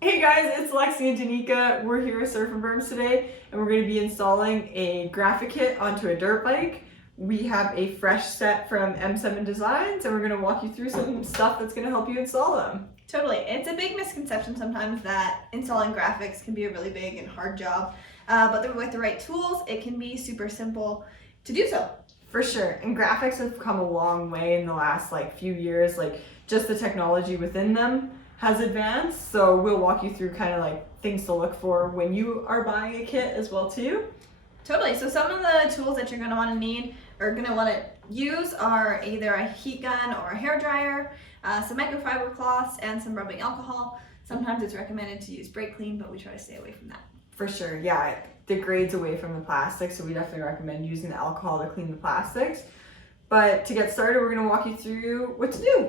Hey guys, it's Lexi and Danika. We're here with Surf and Berms today, and we're going to be installing a graphic kit onto a dirt bike. We have a fresh set from M7 Designs, and we're going to walk you through some stuff that's going to help you install them. Totally. It's a big misconception sometimes that installing graphics can be a really big and hard job, but with the right tools, it can be super simple to do so. For sure, and graphics have come a long way in the last few years. Just the technology within them has advanced. So we'll walk you through kind of things to look for when you are buying a kit as well too. Totally. So some of the tools that you're going to want to need or going to want to use are either a heat gun or a hair dryer, some microfiber cloths, and some rubbing alcohol. Sometimes it's recommended to use brake clean, but we try to stay away from that. For sure, yeah, it degrades away from the plastic, so we definitely recommend using the alcohol to clean the plastics. But to get started, we're going to walk you through what to do.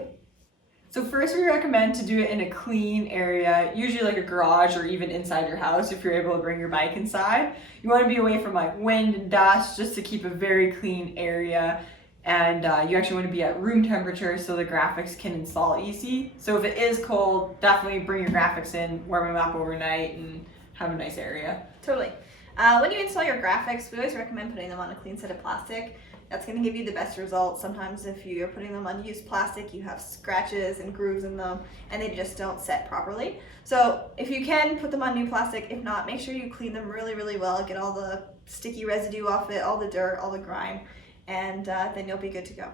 So first, we recommend to do it in a clean area, usually like a garage or even inside your house if you're able to bring your bike inside. You want to be away from wind and dust, just to keep a very clean area. And you actually want to be at room temperature so the graphics can install easy. So if it is cold, definitely bring your graphics in, warm them up overnight, and have a nice area. Totally. When you install your graphics, we always recommend putting them on a clean set of plastic. That's going to give you the best results. Sometimes if you're putting them on used plastic, you have scratches and grooves in them and they just don't set properly. So if you can, put them on new plastic. If not, make sure you clean them really, really well. Get all the sticky residue off it, all the dirt, all the grime, and then you'll be good to go.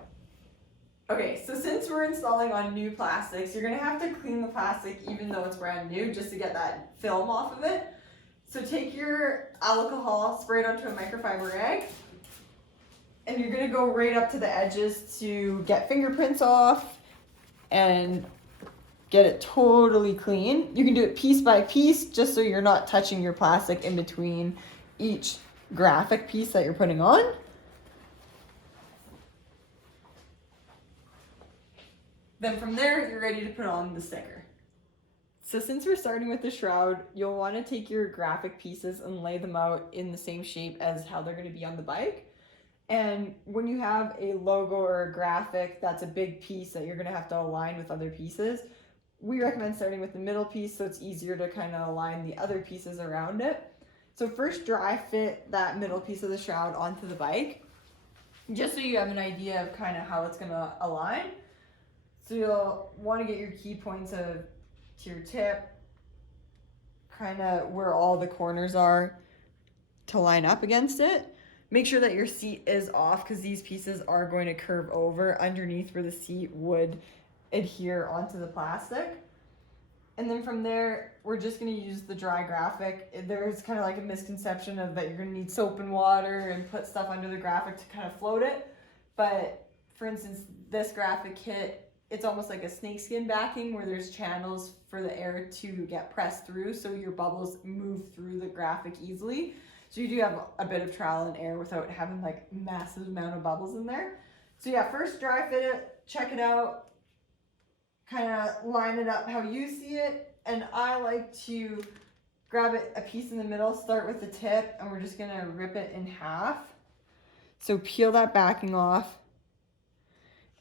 Okay, so since we're installing on new plastics, you're gonna have to clean the plastic even though it's brand new just to get that film off of it. So take your alcohol, spray it onto a microfiber rag, and you're gonna go right up to the edges to get fingerprints off and get it totally clean. You can do it piece by piece just so you're not touching your plastic in between each graphic piece that you're putting on. Then from there, you're ready to put on the sticker. So since we're starting with the shroud, you'll want to take your graphic pieces and lay them out in the same shape as how they're going to be on the bike. And when you have a logo or a graphic that's a big piece that you're going to have to align with other pieces, we recommend starting with the middle piece so it's easier to kind of align the other pieces around it. So first, dry fit that middle piece of the shroud onto the bike, just so you have an idea of kind of how it's going to align. So you'll want to get your key points to your tip, kind of where all the corners are to line up against it. Make sure that your seat is off because these pieces are going to curve over underneath where the seat would adhere onto the plastic. And then from there, we're just going to use the dry graphic. There's kind of like a misconception of that you're going to need soap and water and put stuff under the graphic to kind of float it. But for instance, this graphic kit, it's almost like a snakeskin backing where there's channels for the air to get pressed through so your bubbles move through the graphic easily. So you do have a bit of trial and error without having massive amount of bubbles in there. So yeah, first dry fit it, check it out, kind of line it up how you see it. And I like to grab it a piece in the middle, start with the tip, and we're just gonna rip it in half. So peel that backing off.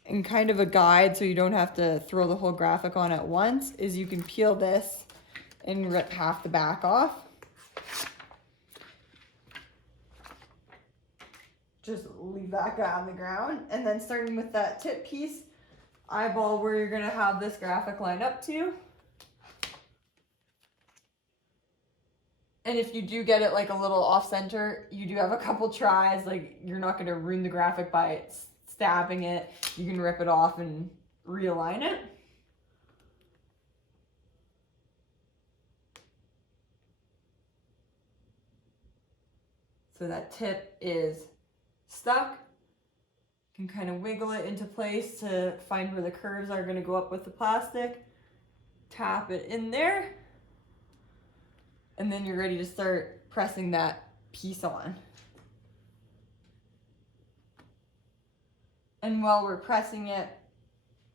And kind of a guide so you don't have to throw the whole graphic on at once is you can peel this and rip half the back off. Just leave that guy on the ground, and then starting with that tip piece, eyeball where you're gonna have this graphic lined up to. And if you do get it a little off center, you do have a couple tries. You're not gonna ruin the graphic by stabbing it. You can rip it off and realign it. So that tip is stuck. You can kind of wiggle it into place to find where the curves are going to go up with the plastic. Tap it in there. And then you're ready to start pressing that piece on. And while we're pressing it,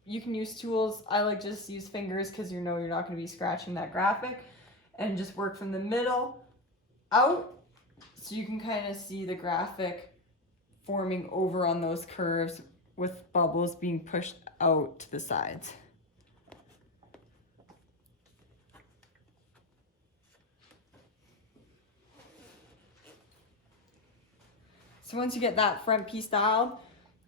you can use tools. I like just use fingers because you know you're not going to be scratching that graphic. And just work from the middle out so you can kind of see the graphic forming over on those curves with bubbles being pushed out to the sides. So once you get that front piece dialed,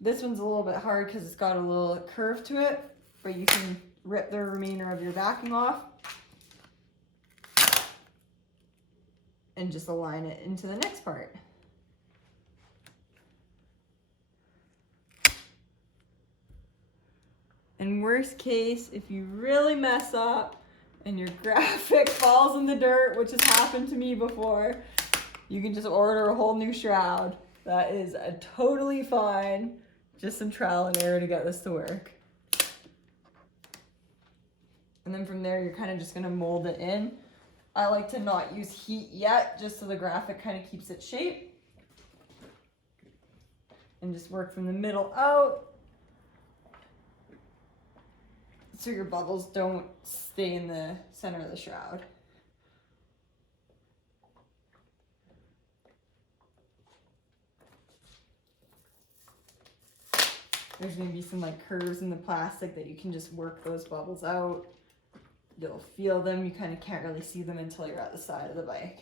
this one's a little bit hard because it's got a little curve to it, but you can rip the remainder of your backing off and just align it into the next part. And worst case, if you really mess up and your graphic falls in the dirt, which has happened to me before, you can just order a whole new shroud. That is totally fine. Just some trial and error to get this to work. And then from there, you're kind of just gonna mold it in. I like to not use heat yet, just so the graphic kind of keeps its shape. And just work from the middle out, so your bubbles don't stay in the center of the shroud. There's gonna be some like curves in the plastic that you can just work those bubbles out. You'll feel them, you kind of can't really see them until you're at the side of the bike.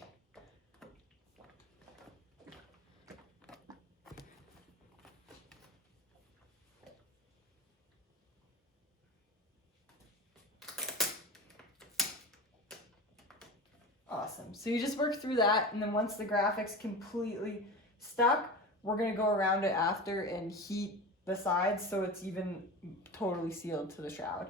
Awesome. So you just work through that, and then once the graphic's completely stuck, we're gonna go around it after and heat the sides so it's even totally sealed to the shroud.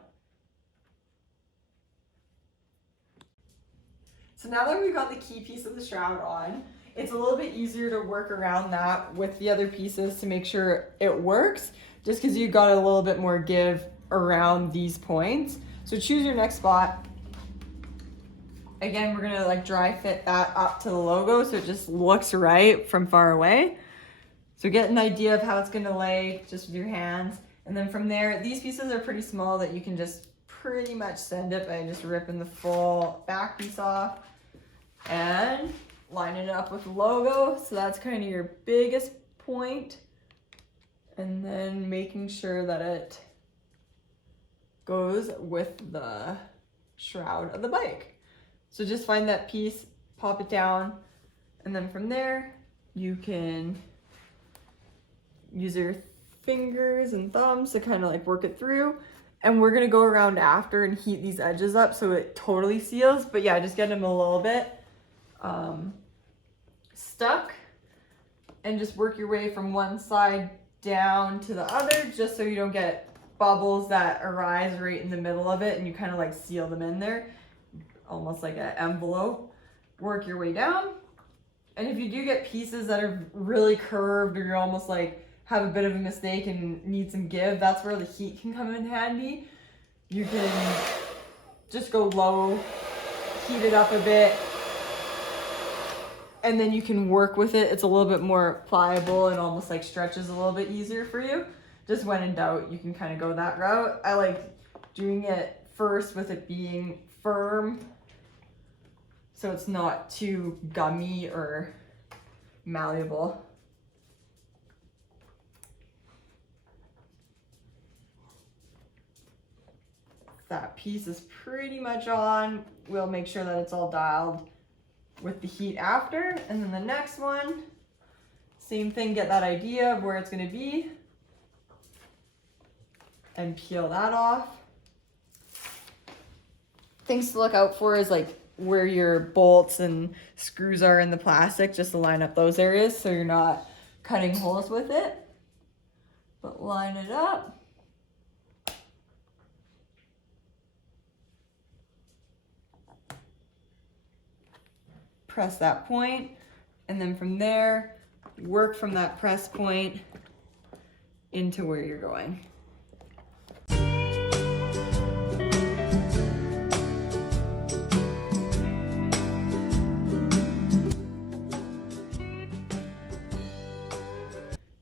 So now that we've got the key piece of the shroud on, it's a little bit easier to work around that with the other pieces to make sure it works, just because you've got a little bit more give around these points. So choose your next spot. Again, we're gonna like dry fit that up to the logo so it just looks right from far away. So get an idea of how it's gonna lay just with your hands. And then from there, these pieces are pretty small that you can just pretty much send it by just ripping the full back piece off and lining it up with the logo. So that's kind of your biggest point. And then making sure that it goes with the shroud of the bike. So just find that piece, pop it down, and then from there, you can use your fingers and thumbs to kind of like work it through. And we're gonna go around after and heat these edges up so it totally seals. But yeah, just get them a little bit stuck and just work your way from one side down to the other, just so you don't get bubbles that arise right in the middle of it and you kind of like seal them in there, almost like an envelope. Work your way down. And if you do get pieces that are really curved or you're almost like have a bit of a mistake and need some give, that's where the heat can come in handy. You can just go low, heat it up a bit, and then you can work with it. It's a little bit more pliable and almost like stretches a little bit easier for you. Just when in doubt, you can kind of go that route. I like doing it first with it being firm, so it's not too gummy or malleable. That piece is pretty much on. We'll make sure that it's all dialed with the heat after. And then the next one, same thing, get that idea of where it's gonna be and peel that off. Things to look out for is like where your bolts and screws are in the plastic, just to line up those areas so you're not cutting holes with it. But line it up. Press that point, and then from there, work from that press point into where you're going.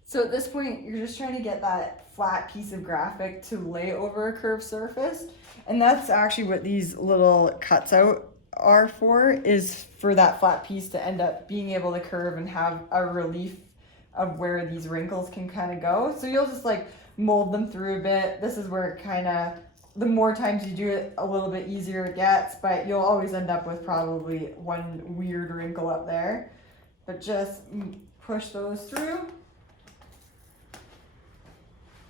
So at this point, you're just trying to get that flat piece of graphic to lay over a curved surface. And that's actually what these little cuts out are for, is for that flat piece to end up being able to curve and have a relief of where these wrinkles can kind of go. So you'll just like mold them through a bit. This is where it kind of, the more times you do it, a little bit easier it gets, but you'll always end up with probably one weird wrinkle up there. But just push those through.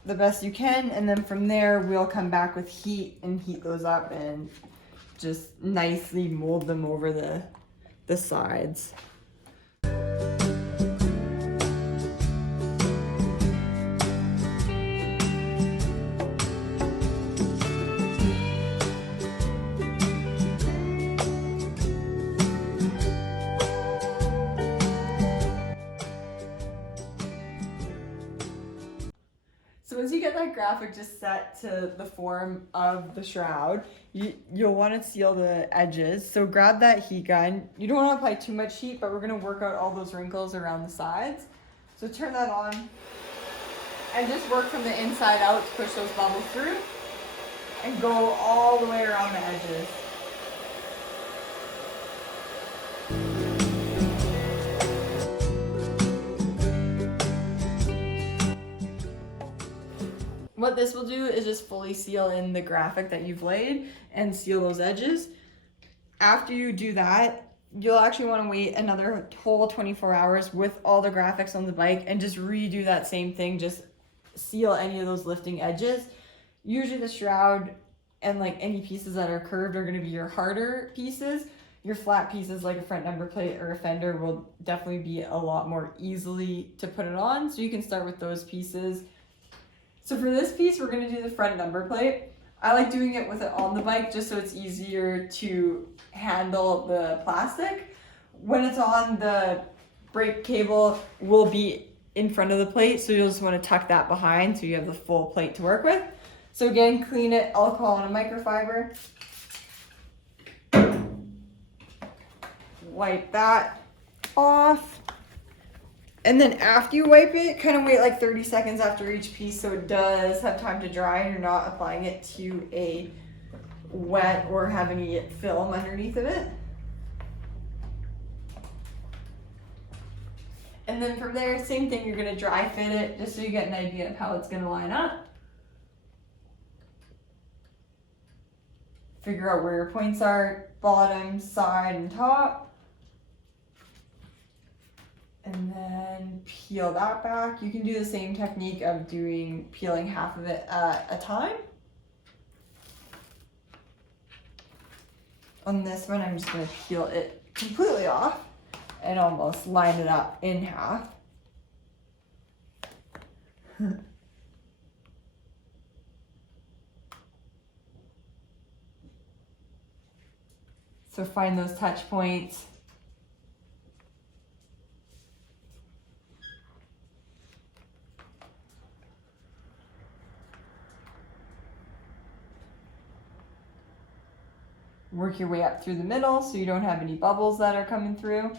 the best you can, and then from there we'll come back with heat and heat those up and just nicely mold them over the sides. So once you get that graphic just set to the form of the shroud, you'll want to seal the edges. So grab that heat gun. You don't want to apply too much heat, but we're going to work out all those wrinkles around the sides. So turn that on and just work from the inside out to push those bubbles through and go all the way around the edges. What this will do is just fully seal in the graphic that you've laid and seal those edges. After you do that, you'll actually want to wait another whole 24 hours with all the graphics on the bike and just redo that same thing. Just seal any of those lifting edges. Usually the shroud and like any pieces that are curved are going to be your harder pieces. Your flat pieces like a front number plate or a fender will definitely be a lot more easily to put it on. So you can start with those pieces. So for this piece, we're going to do the front number plate. I like doing it with it on the bike just so it's easier to handle the plastic. When it's on, the brake cable will be in front of the plate, so you'll just want to tuck that behind so you have the full plate to work with. So again, clean it, alcohol and a microfiber. Wipe that off. And then after you wipe it, kind of wait like 30 seconds after each piece so it does have time to dry and you're not applying it to a wet or have any film underneath of it. And then from there, same thing, you're going to dry fit it just so you get an idea of how it's going to line up. Figure out where your points are, bottom, side, and top. And then peel that back. You can do the same technique of peeling half of it at a time. On this one, I'm just going to peel it completely off and almost line it up in half. So find those touch points. Work your way up through the middle so you don't have any bubbles that are coming through.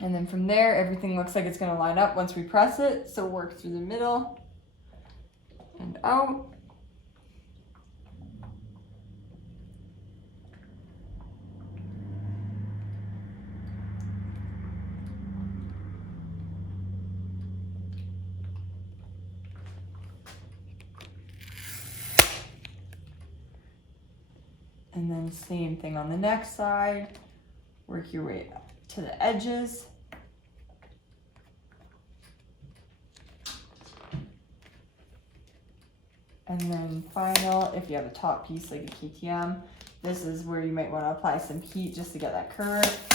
And then from there, everything looks like it's going to line up once we press it. So work through the middle and out. And then same thing on the next side. Work your way up to the edges. And then final, if you have a top piece like a KTM, this is where you might want to apply some heat just to get that curve.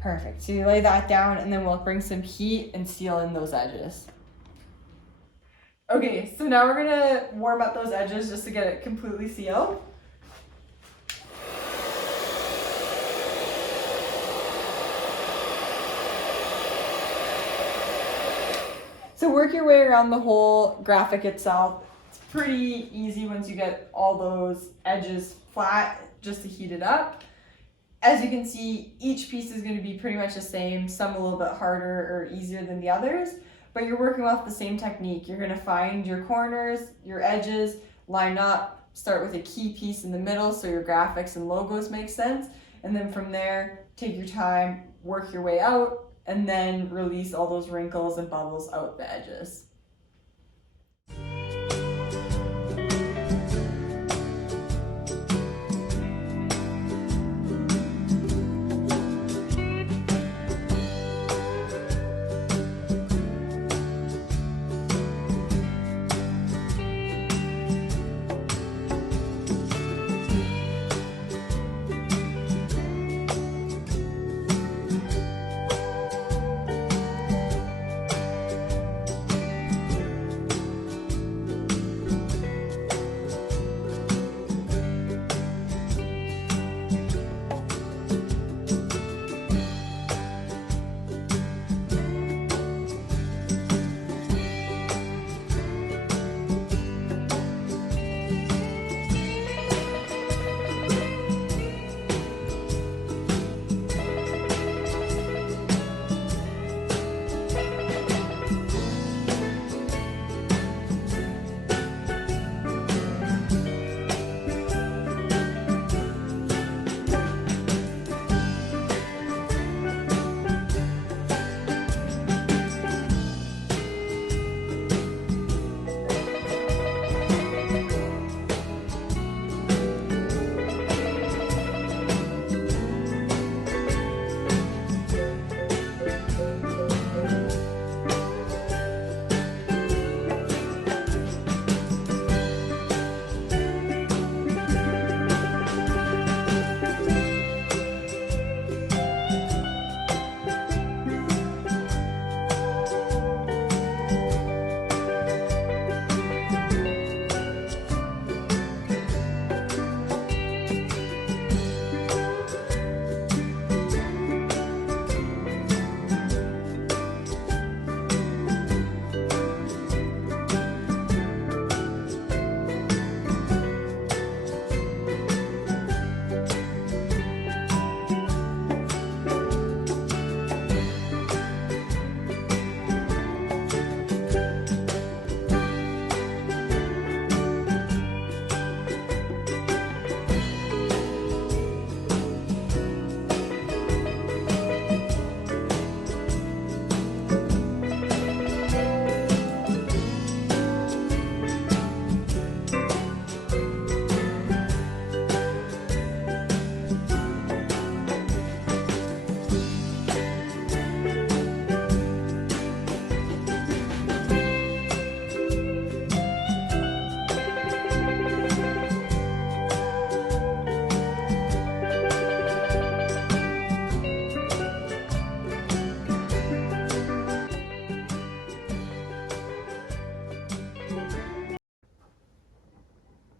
Perfect. So you lay that down and then we'll bring some heat and seal in those edges. Okay, so now we're gonna warm up those edges just to get it completely sealed. So work your way around the whole graphic itself. It's pretty easy once you get all those edges flat just to heat it up. As you can see, each piece is going to be pretty much the same, some a little bit harder or easier than the others, but you're working off the same technique. You're going to find your corners, your edges, line up, start with a key piece in the middle so your graphics and logos make sense, and then from there, take your time, work your way out, and then release all those wrinkles and bubbles out the edges.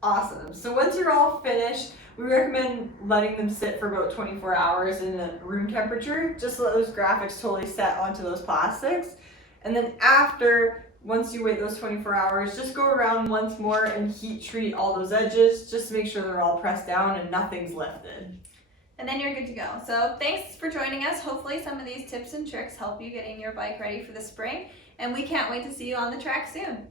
Awesome. So once you're all finished, we recommend letting them sit for about 24 hours in room temperature, just so that those graphics totally set onto those plastics. And then once you wait those 24 hours, just go around once more and heat treat all those edges, just to make sure they're all pressed down and nothing's lifted. And then you're good to go. So thanks for joining us. Hopefully some of these tips and tricks help you getting your bike ready for the spring. And we can't wait to see you on the track soon.